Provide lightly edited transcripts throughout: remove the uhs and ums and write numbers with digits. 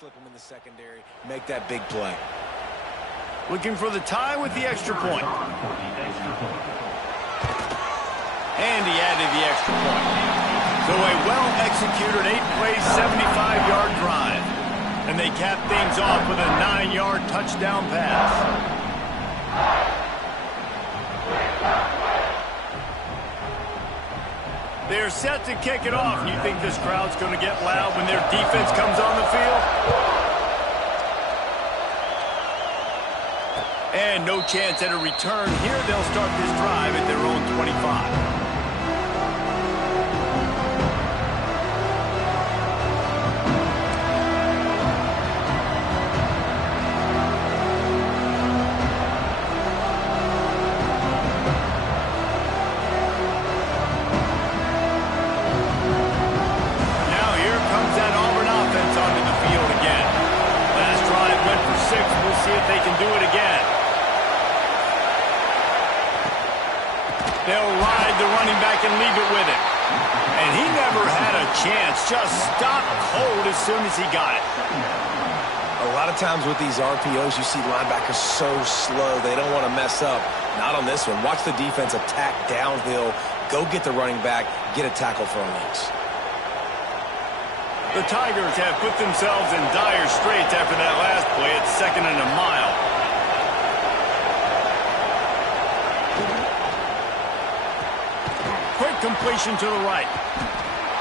Flip him in the secondary, make that big play. Looking for the tie with the extra point. And he added the extra point. So a well-executed 8-play, 75-yard drive. And they cap things off with a 9-yard touchdown pass. They're set to kick it off. You think this crowd's going to get loud when their defense comes on the field? And no chance at a return here. They'll start this drive at their own 25. See if they can do it again. They'll ride the running back and leave it with him. And he never had a chance. Just stopped cold as soon as he got it. A lot of times with these RPOs, you see linebackers so slow. They don't want to mess up. Not on this one. Watch the defense attack downhill. Go get the running back. Get a tackle for a loss. The Tigers have put themselves in dire straits after that last play. It's 2nd and a mile. Quick completion to the right.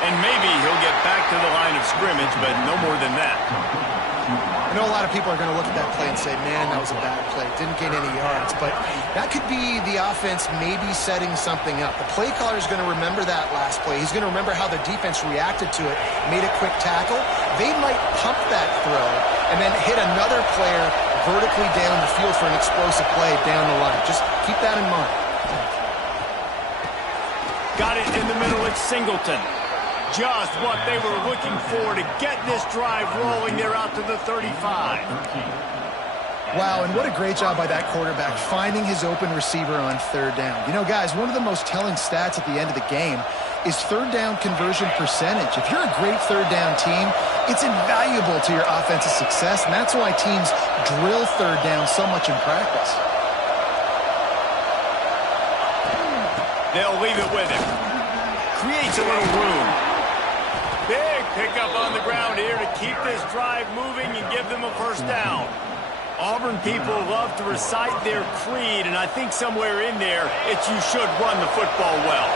And maybe he'll get back to the line of scrimmage, but no more than that. I know a lot of people are going to look at that play and say, man, that was a bad play. Didn't gain any yards. But that could be the offense maybe setting something up. The play caller is going to remember that last play. He's going to remember how the defense reacted to it, made a quick tackle. They might pump that throw and then hit another player vertically down the field for an explosive play down the line. Just keep that in mind. Got it in the middle. It's Singleton. Just what they were looking for to get this drive rolling. They're out to the 35. Wow, and what a great job by that quarterback finding his open receiver on 3rd down. You know, guys, one of the most telling stats at the end of the game is 3rd down conversion percentage. If you're a great 3rd down team, it's invaluable to your offensive success, and that's why teams drill 3rd down so much in practice. They'll leave it with him. Creates a little room. Big pickup on the ground here to keep this drive moving and give them a 1st down. Auburn people love to recite their creed, and I think somewhere in there, it's you should run the football well.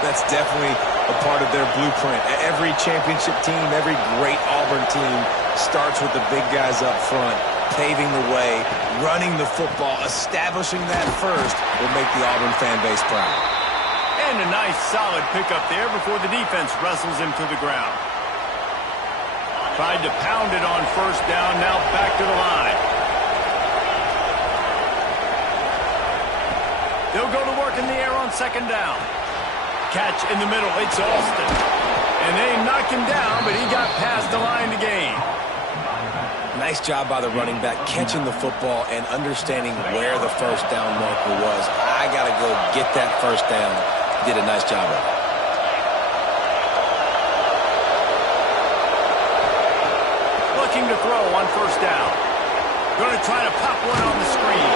That's definitely a part of their blueprint. Every championship team, every great Auburn team starts with the big guys up front, paving the way, running the football, establishing that first will make the Auburn fan base proud. And a nice solid pickup there before the defense wrestles him to the ground. Tried to pound it on 1st down, now back to the line. They'll go to work in the air on 2nd down. Catch in the middle, it's Alston. And they knocked him down, but he got past the line to gain. Nice job by the running back, catching the football and understanding where the 1st down marker was. I got to go get that 1st down. Did a nice job of it. Looking to throw on 1st down. Going to try to pop one on the screen.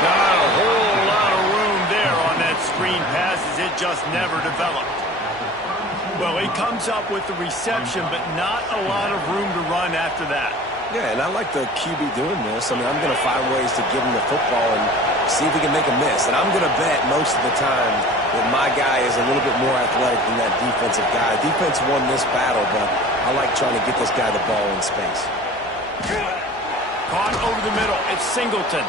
Not a whole lot of room there on that screen pass as it just never developed. Well, he comes up with the reception, but not a lot of room to run after that. Yeah, and I like the QB doing this. I mean, I'm going to find ways to give him the football and see if he can make a miss. And I'm going to bet most of the time that my guy is a little bit more athletic than that defensive guy. Defense won this battle, but I like trying to get this guy the ball in space. Caught over the middle. It's Singleton.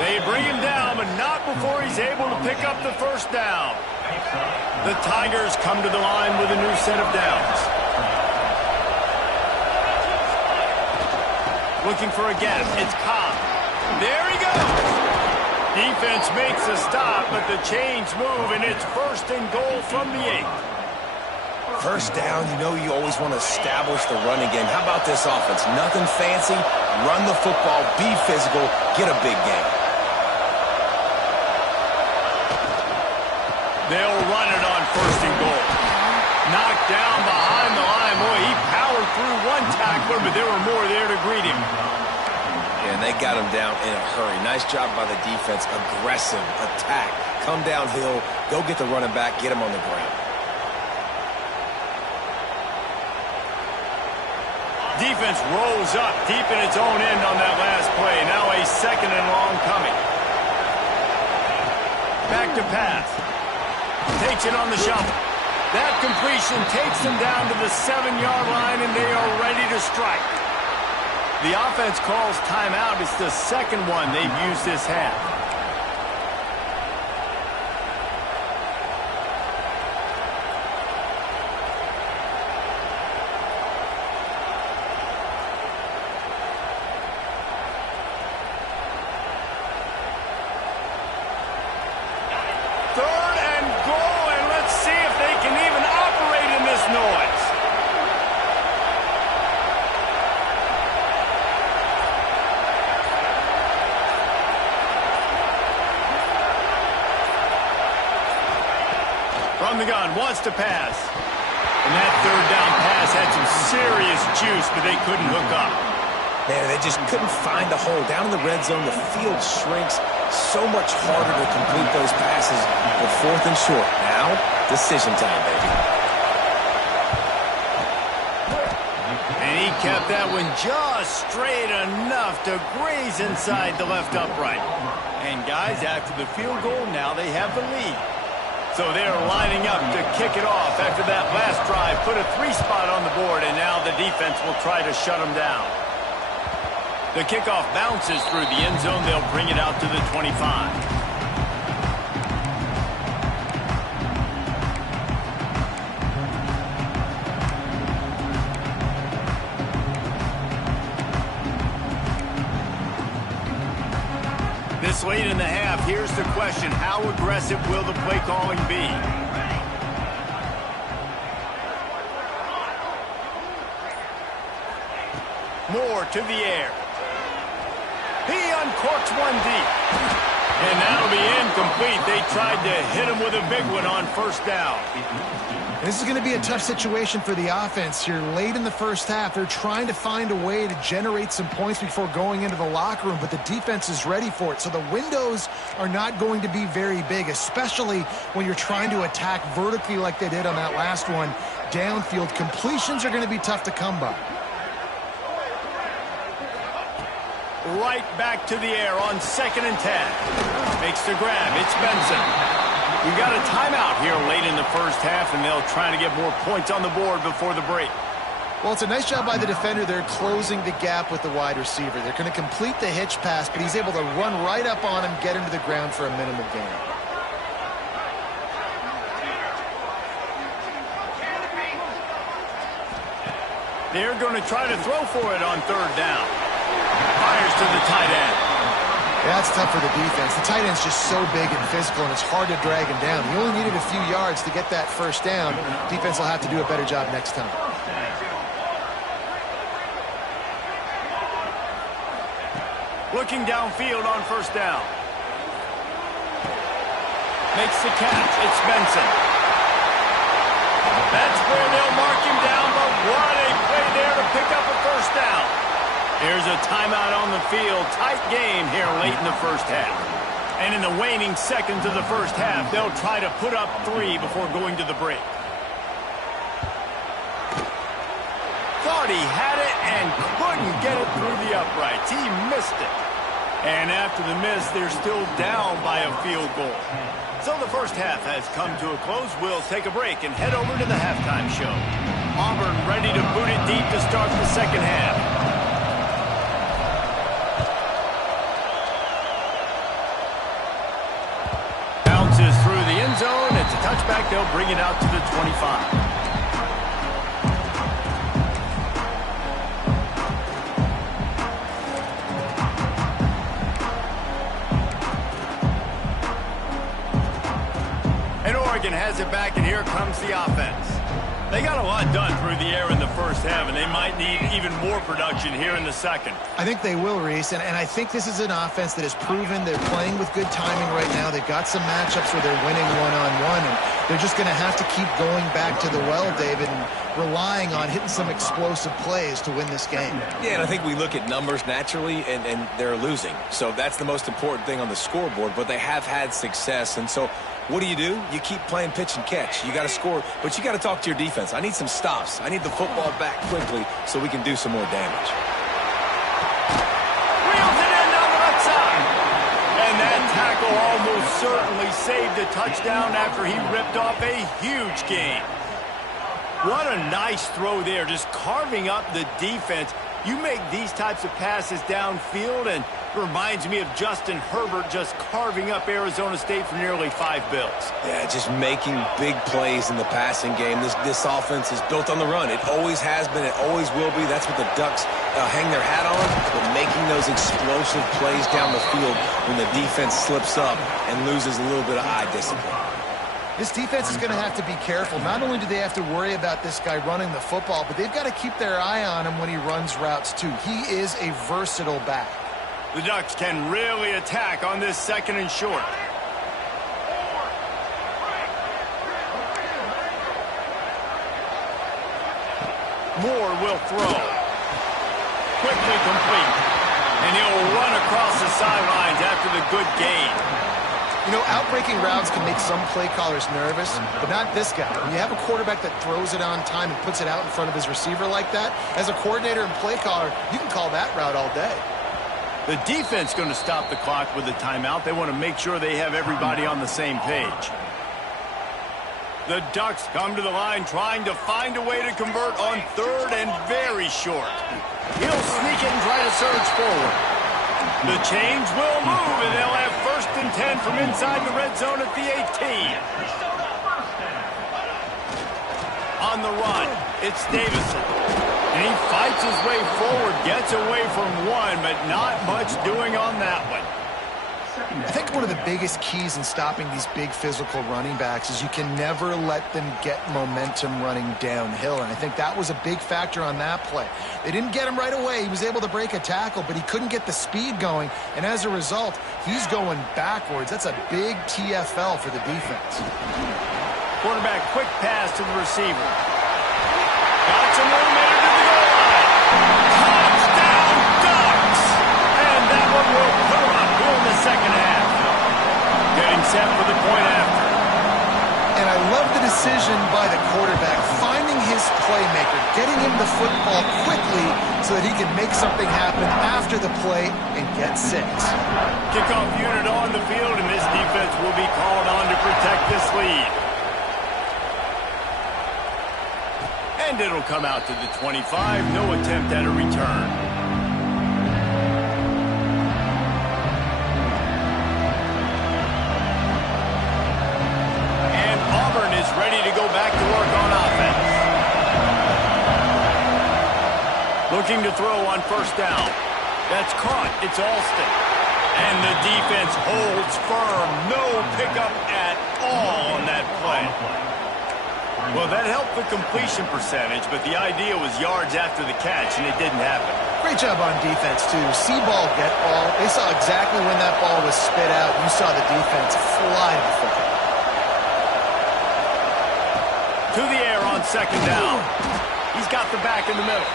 They bring him down, but not before he's able to pick up the 1st down. The Tigers come to the line with a new set of downs. Looking for a gap. It's Cobb. There he goes. Defense makes a stop, but the chains move, and it's 1st and goal from the 8. 1st down, you know you always want to establish the running game. How about this offense? Nothing fancy. Run the football, be physical, get a big game. They'll run it on 1st and goal. Knocked down behind the line. Boy, he powered through one tackler, but there were more there to greet him. And they got him down in a hurry. Nice job by the defense. Aggressive attack. Come downhill, go get the running back, get him on the ground. Defense rolls up deep in its own end on that last play. Now a 2nd and long coming. Back to pass. Takes it on the shuffle. That completion takes them down to the 7-yard line, and they are ready to strike. The offense calls timeout. It's the 2nd one they've used this half. From the gun, wants to pass. And that 3rd down pass had some serious juice, but they couldn't hook up. Man, they just couldn't find a hole. Down in the red zone, the field shrinks. So much harder to complete those passes. But 4th and short. Now, decision time, baby. And he kept that one just straight enough to graze inside the left upright. And guys, after the field goal, now they have the lead. So they're lining up to kick it off after that last drive. Put a 3-spot on the board, and now the defense will try to shut them down. The kickoff bounces through the end zone. They'll bring it out to the 25. This late in the half, here's the question. How aggressive will the play calling be? Moore to the air. He uncorks one deep. And that'll be incomplete. They tried to hit him with a big one on 1st down. This is going to be a tough situation for the offense here. Late in the first half, they're trying to find a way to generate some points before going into the locker room, but the defense is ready for it. So the windows are not going to be very big, especially when you're trying to attack vertically like they did on that last one. Downfield completions are going to be tough to come by. Right back to the air on 2nd and 10. Makes the grab. It's Benson. We got a timeout here late in the first half, and they'll try to get more points on the board before the break. Well, it's a nice job by the defender. They're closing the gap with the wide receiver. They're going to complete the hitch pass, but he's able to run right up on him, get him to the ground for a minimal gain. They're going to try to throw for it on 3rd down. Fires to the tight end. Yeah, it's tough for the defense. The tight end's just so big and physical, and it's hard to drag him down. He only needed a few yards to get that 1st down. Defense will have to do a better job next time. Looking downfield on 1st down. Makes the catch. It's Benson. That's where they'll mark him down, but what a play there to pick up a 1st down. Here's a timeout on the field. Tight game here late in the first half. And in the waning seconds of the first half, they'll try to put up 3 before going to the break. Thought he had it and couldn't get it through the uprights. He missed it. And after the miss, they're still down by a field goal. So the first half has come to a close. We'll take a break and head over to the halftime show. Auburn ready to boot it deep to start the second half. Zone. It's a touchback. They'll bring it out to the 25. And Oregon has it back, and here comes the offense. They got a lot done through the air in the first half, and they might need even more production here in the second. I think they will, Reese, and I think this is an offense that has proven they're playing with good timing right now. They've got some matchups where they're winning one-on-one, and they're just going to have to keep going back to the well, David, and relying on hitting some explosive plays to win this game. Yeah, and I think we look at numbers naturally, and they're losing. So that's the most important thing on the scoreboard, but they have had success, and so what do? You keep playing pitch and catch. You got to score, but you got to talk to your defense. I need some stops. I need the football back quickly so we can do some more damage. Wheels it in on the left side. And that tackle almost certainly saved a touchdown after he ripped off a huge gain. What a nice throw there, just carving up the defense. You make these types of passes downfield, and it reminds me of Justin Herbert just carving up Arizona State for nearly 5 bills. Yeah, just making big plays in the passing game. This offense is built on the run. It always has been. It always will be. That's what the Ducks hang their hat on, but making those explosive plays down the field when the defense slips up and loses a little bit of eye discipline. This defense is going to have to be careful. Not only do they have to worry about this guy running the football, but they've got to keep their eye on him when he runs routes too. He is a versatile back. The Ducks can really attack on this second and short. Moore will throw. Quickly complete. And he'll run across the sidelines after the good gain. You know, outbreaking routes can make some play callers nervous, but not this guy. When you have a quarterback that throws it on time and puts it out in front of his receiver like that, as a coordinator and play caller, you can call that route all day. The defense going to stop the clock with a timeout. They want to make sure they have everybody on the same page. The Ducks come to the line trying to find a way to convert on third and very short. He'll sneak it and try to surge forward. The chains will move, and they'll have 1st and 10 from inside the red zone at the 18. On the run, it's Davison. And he fights his way forward, gets away from one, but not much doing on that one. I think one of the biggest keys in stopping these big physical running backs is you can never let them get momentum running downhill, and I think that was a big factor on that play. They didn't get him right away. He was able to break a tackle, but he couldn't get the speed going, and as a result, he's going backwards. That's a big TFL for the defense. Quarterback quick pass to the receiver. Got some room in to the goal line. Touchdown Ducks! And that one will put him up here in the second half. Getting set for the point after. And I love the decision by the quarterback, finding his playmaker, getting him the football quickly so that he can make something happen after the play and get 6. Kickoff unit on the field, and this defense will be called on to protect this lead. And it'll come out to the 25. No attempt at a return. And Auburn is ready to go back to work on offense. Looking to throw on 1st down. That's caught. It's Alston. And the defense holds firm. No pickup at all on that play. Well, that helped the completion percentage, but the idea was yards after the catch, and it didn't happen. Great job on defense, too. See ball, get ball. They saw exactly when that ball was spit out. You saw the defense fly to the football. To the air on 2nd down. He's got the back in the middle.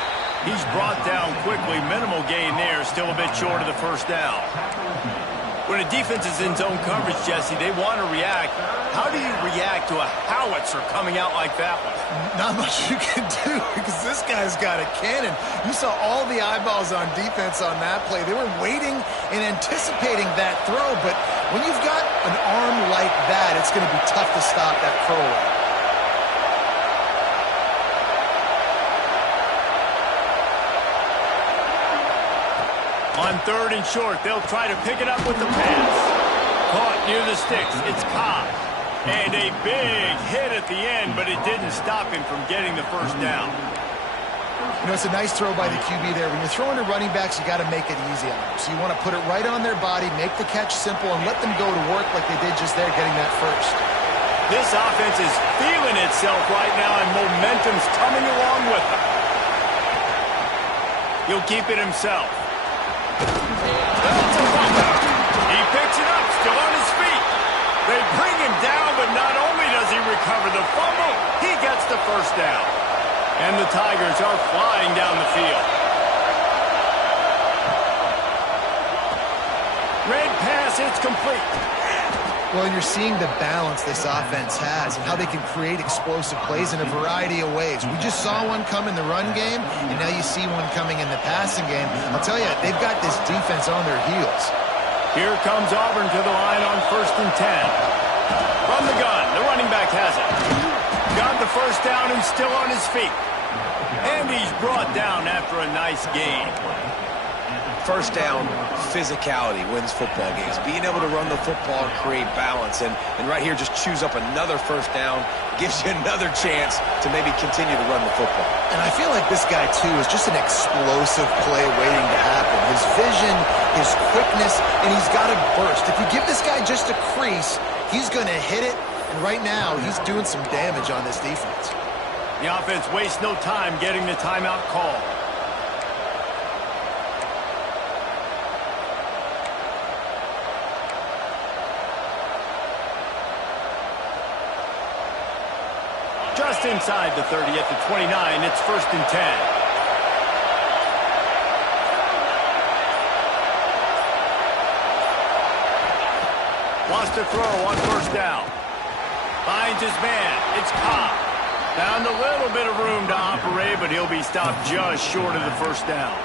He's brought down quickly. Minimal gain there, still a bit short of the 1st down. When a defense is in zone coverage, Jesse, they want to react. How do you react to a howitzer coming out like that one? Not much you can do because this guy's got a cannon. You saw all the eyeballs on defense on that play. They were waiting and anticipating that throw, but when you've got an arm like that, it's going to be tough to stop that throwaway. On 3rd and short, they'll try to pick it up with the pass. Caught near the sticks. It's Cobb. And a big hit at the end, but it didn't stop him from getting the 1st down. You know, it's a nice throw by the QB there. When you're throwing to running backs, you got to make it easy on them. So you want to put it right on their body, make the catch simple, and let them go to work like they did just there, getting that 1st. This offense is feeling itself right now, and momentum's coming along with them. He'll keep it himself. That's a fumble. He picks it up, still on his feet. They bring him down, but not only does he recover the fumble, he gets the first down. And the Tigers are flying down the field. Red pass, it's complete. Well, and you're seeing the balance this offense has and how they can create explosive plays in a variety of ways. We just saw one come in the run game, and now you see one coming in the passing game. I'll tell you, they've got this defense on their heels. Here comes Auburn to the line on 1st and 10. From the gun, the running back has it. Got the first down and still on his feet. And he's brought down after a nice gain. First down, physicality wins football games. Being able to run the football and create balance. And right here, just choose up another first down. Gives you another chance to maybe continue to run the football. And I feel like this guy, too, is just an explosive play waiting to happen. His vision, his quickness, and he's got a burst. If you give this guy just a crease, he's going to hit it. And right now, he's doing some damage on this defense. The offense wastes no time getting the timeout call. Just inside the 30 at the 29, it's 1st and 10. Lost a throw on first down. Finds his man. It's Cobb. Found a little bit of room to operate, but he'll be stopped just short of the first down.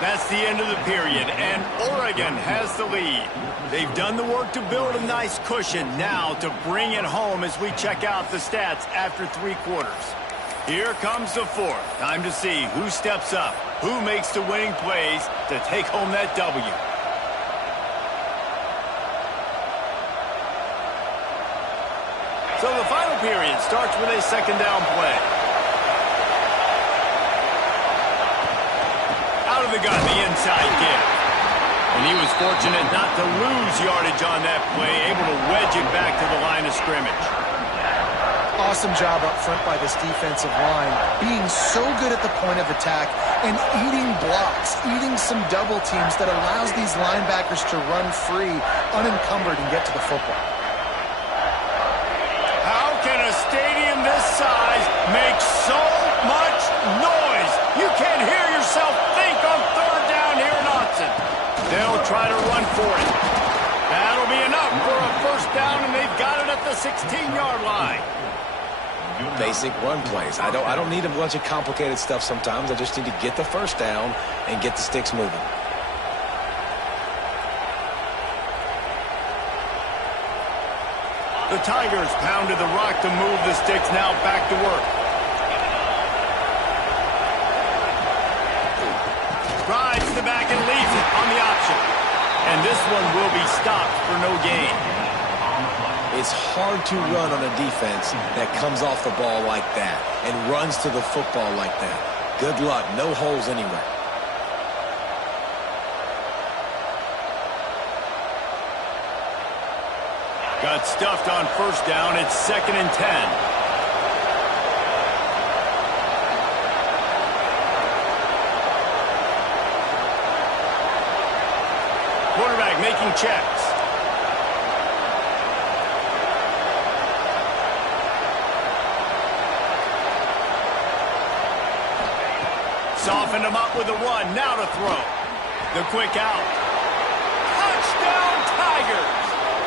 That's the end of the period, and Oregon has the lead. They've done the work to build a nice cushion. Now to bring it home as we check out the stats after 3 quarters. Here comes the fourth. Time to see who steps up, who makes the winning plays to take home that W. So the final period starts with a second down play. Out of the gun, the inside give. And he was fortunate not to lose yardage on that play, able to wedge it back to the line of scrimmage. Awesome job up front by this defensive line, being so good at the point of attack and eating blocks, eating some double teams that allows these linebackers to run free, unencumbered, and get to the football. How can a stadium this size make so much noise? You can't hear yourself think on 3rd down here in Autzen. They'll try to run for it. That'll be enough for a first down, and they've got it at the 16-yard line. Basic run plays. I don't need a bunch of complicated stuff sometimes. I just need to get the first down and get the sticks moving. The Tigers pounded the rock to move the sticks, now back to work. Drives the back and leaves it on the option. And this one will be stopped for no gain. It's hard to run on a defense that comes off the ball like that and runs to the football like that. Good luck. No holes anywhere. Got stuffed on first down. It's 2nd and 10. Quarterback making checks. Softened him up with a run. Now to throw. The quick out. Touchdown, Tigers!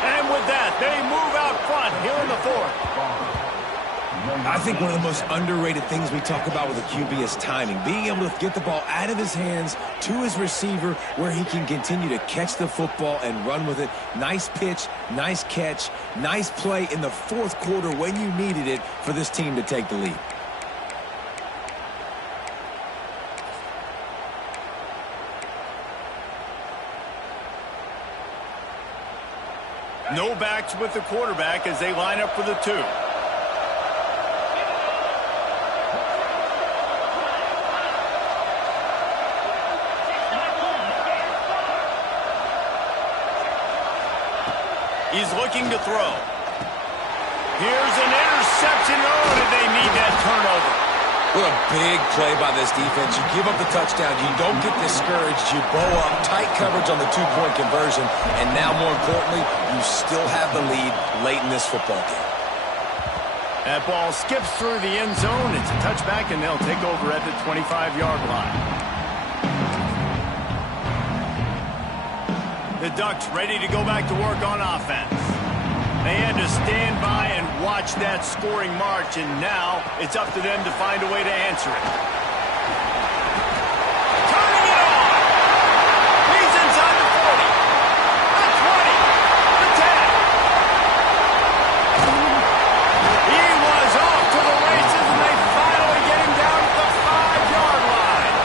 And with that, they move out front here in the 4th. I think one of the most underrated things we talk about with a QB is timing. Being able to get the ball out of his hands to his receiver where he can continue to catch the football and run with it. Nice pitch, nice catch, nice play in the 4th quarter when you needed it for this team to take the lead. No backs with the quarterback as they line up for the 2. He's looking to throw. Here's an interception. Oh, did they need that turnover? What a big play by this defense. You give up the touchdown. You don't get discouraged. You bow up. Tight coverage on the two-point conversion. And now, more importantly, you still have the lead late in this football game. That ball skips through the end zone. It's a touchback, and they'll take over at the 25-yard line. The Ducks ready to go back to work on offense. They had to stand by and watch that scoring march, and now it's up to them to find a way to answer it. Turning it on! He's inside the 40, the 20, the 10. He was off to the races, and they finally get him down at the 5-yard line.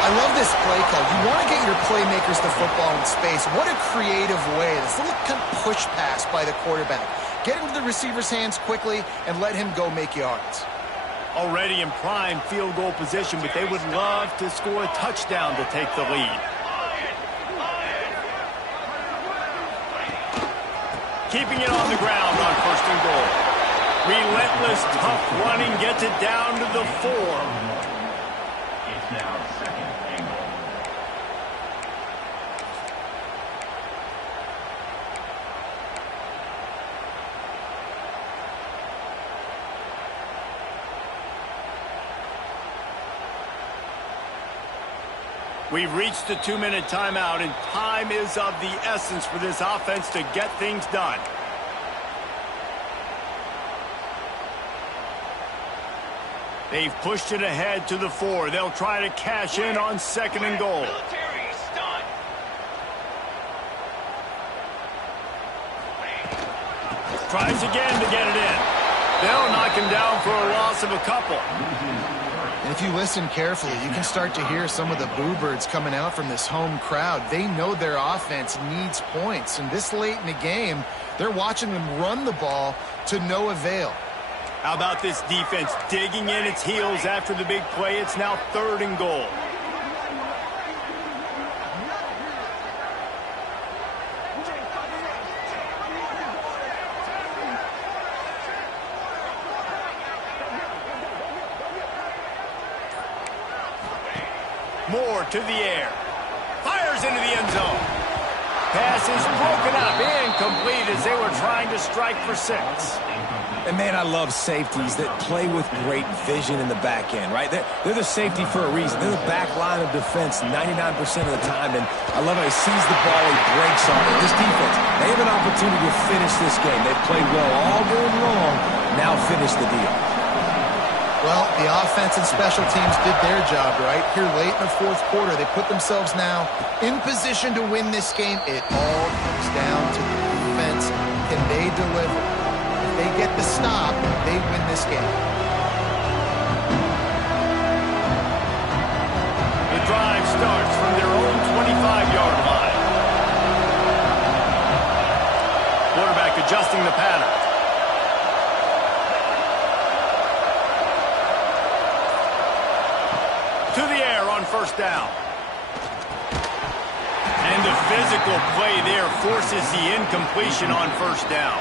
I love this play call. You want to get your playmakers the football in space. What a creative way. This little kind of push pass by the quarterback. Get into the receiver's hands quickly and let him go make yards. Already in prime field goal position, but they would love to score a touchdown to take the lead. Keeping it on the ground on 1st and goal. Relentless, tough running gets it down to the 4. It's now 2nd and goal. We've reached the 2-minute timeout, and time is of the essence for this offense to get things done. They've pushed it ahead to the 4. They'll try to cash in on 2nd and goal. Tries again to get it in. They'll knock him down for a loss of a couple. And if you listen carefully, you can start to hear some of the boo birds coming out from this home crowd. They know their offense needs points. And this late in the game, they're watching them run the ball to no avail. How about this defense digging in its heels after the big play? It's now 3rd and goal. Moore to the air. Fires into the end zone. Pass is broken up. Incomplete as they were trying to strike for 6. And, man, I love safeties that play with great vision in the back end, right? They're the safety for a reason. They're the back line of defense 99% of the time. And I love how he sees the ball, he breaks on it. This defense, they have an opportunity to finish this game. They've played well all game long. Now finish the deal. Well, the offense and special teams did their job, right? Here late in the 4th quarter, they put themselves now in position to win this game. It all comes down to the defense. Can they deliver? If they get the stop, they win this game. The drive starts from their own 25-yard line. Quarterback adjusting the pattern. To the air on 1st down. And the physical play there forces the incompletion on 1st down.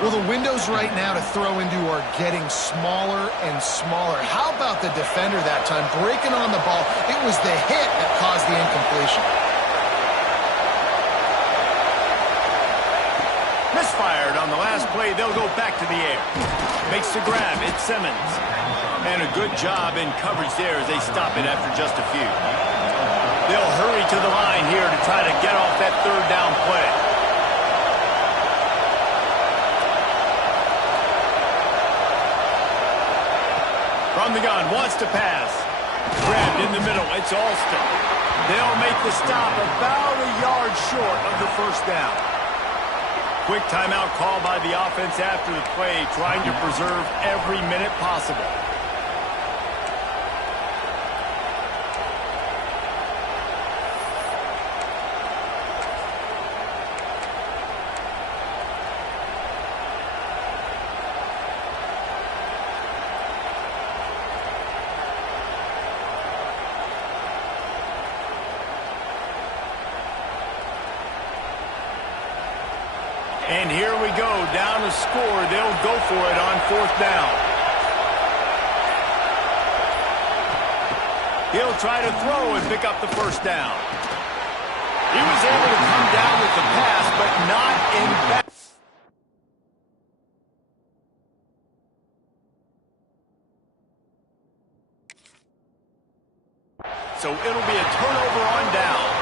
Well, the windows right now to throw into are getting smaller and smaller. How about the defender that time breaking on the ball? It was the hit that caused the incompletion. Misfired on the last play. They'll go back to the air. Makes the grab. It's Simmons. And a good job in coverage there as they stop it after just a few. They'll hurry to the line here to try to get off that 3rd down play. From the gun, wants to pass. Grabbed in the middle. It's Alston. They'll make the stop about a yard short of the 1st down. Quick timeout call by the offense after the play, trying to preserve every minute possible. And here we go, down to score. They'll go for it on 4th down. He'll try to throw and pick up the 1st down. He was able to come down with the pass, but not in back. So it'll be a turnover on downs.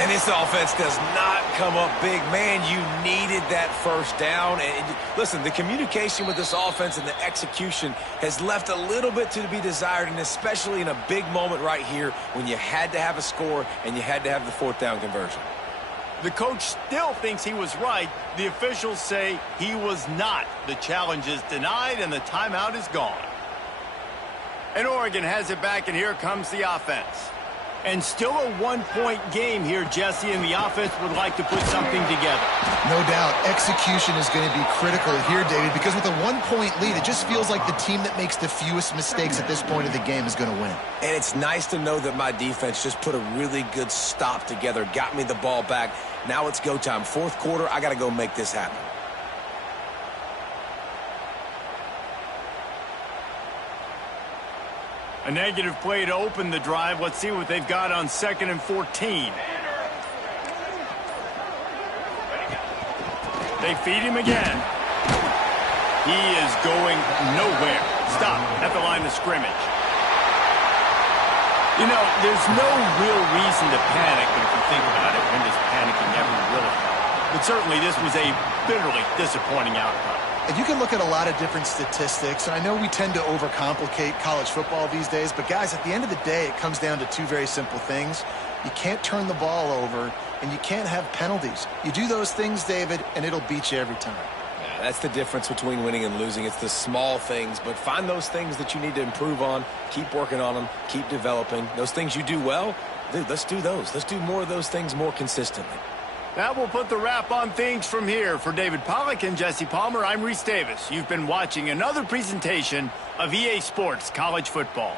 And this offense does not come up big. Man, you needed that 1st down. And listen, the communication with this offense and the execution has left a little bit to be desired, and especially in a big moment right here when you had to have a score and you had to have the 4th down conversion. The coach still thinks he was right. The officials say he was not. The challenge is denied, and the timeout is gone. And Oregon has it back, and here comes the offense. And still a 1-point game here, Jesse, and the offense would like to put something together. No doubt. Execution is going to be critical here, David, because with a 1-point lead, it just feels like the team that makes the fewest mistakes at this point of the game is going to win. And it's nice to know that my defense just put a really good stop together, got me the ball back. Now it's go time. 4th quarter, I got to go make this happen. A negative play to open the drive. Let's see what they've got on 2nd and 14. They feed him again. He is going nowhere. Stop at the line of scrimmage. You know, there's no real reason to panic, but if you think about it, when does panicking ever really help? But certainly this was a bitterly disappointing outcome. And you can look at a lot of different statistics, and I know we tend to overcomplicate college football these days, but guys, at the end of the day, it comes down to 2 very simple things. You can't turn the ball over, and you can't have penalties. You do those things, David, and it'll beat you every time. Yeah, that's the difference between winning and losing. It's the small things, but find those things that you need to improve on, keep working on them, keep developing. Those things you do well, dude, let's do those. Let's do more of those things more consistently. That will put the wrap on things from here. For David Pollack and Jesse Palmer, I'm Reese Davis. You've been watching another presentation of EA Sports College Football.